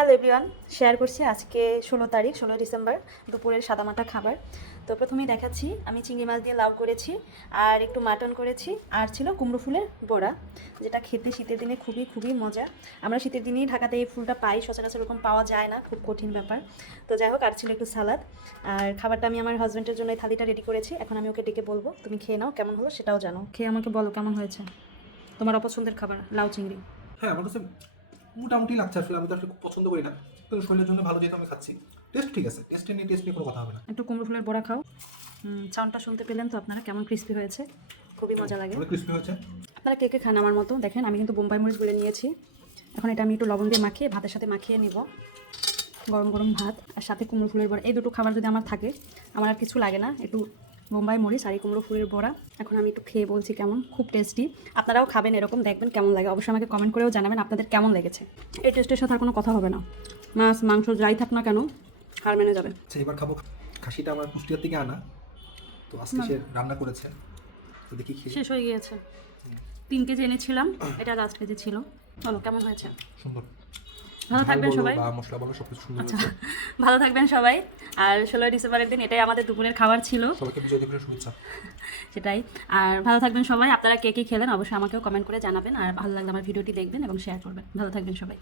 Hello everyone, share করছি আজকে 16 December দুপুরের সাদামাটা খাবার। তো প্রথমেই দেখাচ্ছি আমি চিংড়ি মাছ দিয়ে লাউ করেছি, আর একটু মাটন করেছি, আর ছিল কুমড়ো ফুলের বড়া, যেটা খেতে শীতের দিনে খুবই খুবই মজা। আমরা শীতের দিনেই ঢাকাতে এই ফুলটা পাই, সচরাচর এরকম পাওয়া যায় না, খুব কঠিন ব্যাপার। তো যাই হোক, আর ছিল একটু সালাদ। আর খাবারটা আমি আমার হাজব্যান্ডের জন্য এই থালিটা রেডি করেছি। এখন আমি ওকে ডেকে বলবো তুমি খেয়ে নাও, কেমন হলো সেটাও জানো। খেয়ে আমাকে বলো কেমন হয়েছে তোমার অপছন্দের খাবার লাউ চিংড়ি। হ্যাঁ, আমার কাছে মোটামুটি লাগছে। আসলে আমি তো আসলে খুব পছন্দ করি না, কিন্তু শরীরের জন্য ভালো যেহেতু আমি খাচ্ছি। টেস্ট ঠিক আছে, টেস্ট নিয়ে কোনো কথা হবে না। একটু কুমড়ো ফুলের বড়া খাও। সাউন্ডটা শুনতে পেলেন তো আপনারা, কেমন ক্রিস্পি হয়েছে, খুবই মজা লাগে। অনেক ক্রিস্পি হয়েছে। আপনারা কে কে খান আমার মতো? দেখেন আমি কিন্তু বোম্বাই মরিচ গুলে নিয়েছি। এখন এটা আমি একটু লবণ দিয়ে মাখিয়ে ভাতের সাথে মাখিয়ে নিব। গরম গরম ভাত আর সাথে কুমড়ো ফুলের বড়া, এই দুটো খাবার যদি আমার থাকে আমার আর কিছু লাগে না। একটু বোম্বাই মরিচ আর এই কুমড়ো ফুলের বড়া। এখন আমি একটু খেয়ে বলছি কেমন, খুব টেস্টি। আপনারাও খাবেন এরকম, দেখবেন কেমন লাগে। অবশ্যই আমাকে কমেন্ট করেও জানাবেন আপনাদের কেমন লেগেছে। এই টেস্টের সাথে আর কোনো কথা হবে না, মাছ মাংস যাই থাক না কেন হার মেনে যাবে। আচ্ছা, এবার খাবো। খাসিটা আমার কুষ্টিয়ার থেকে আনা, তো আজকে সে রান্না করেছে, তো দেখি খেয়ে। শেষ হয়ে গিয়েছে। 3 কেজি এনেছিলাম, এটা লাস্ট কেজি ছিল। বলো কেমন হয়েছে। সুন্দর। ভালো থাকবেন সবাই। বা মশলা বলো, সবকিছু সুন্দর আচ্ছা, হয়েছে। ভালো থাকবেন সবাই। আর 16 ডিসেম্বরের দিন এটাই আমাদের দুপুরের খাবার ছিল, সবাইকে বিজয় দিবসের শুভেচ্ছা। সেটাই। আর ভালো থাকবেন সবাই। আপনারা কে কী খেলেন অবশ্যই আমাকেও কমেন্ট করে জানাবেন, আর ভালো লাগলে আমার ভিডিওটি দেখবেন এবং শেয়ার করবেন। ভালো থাকবেন সবাই।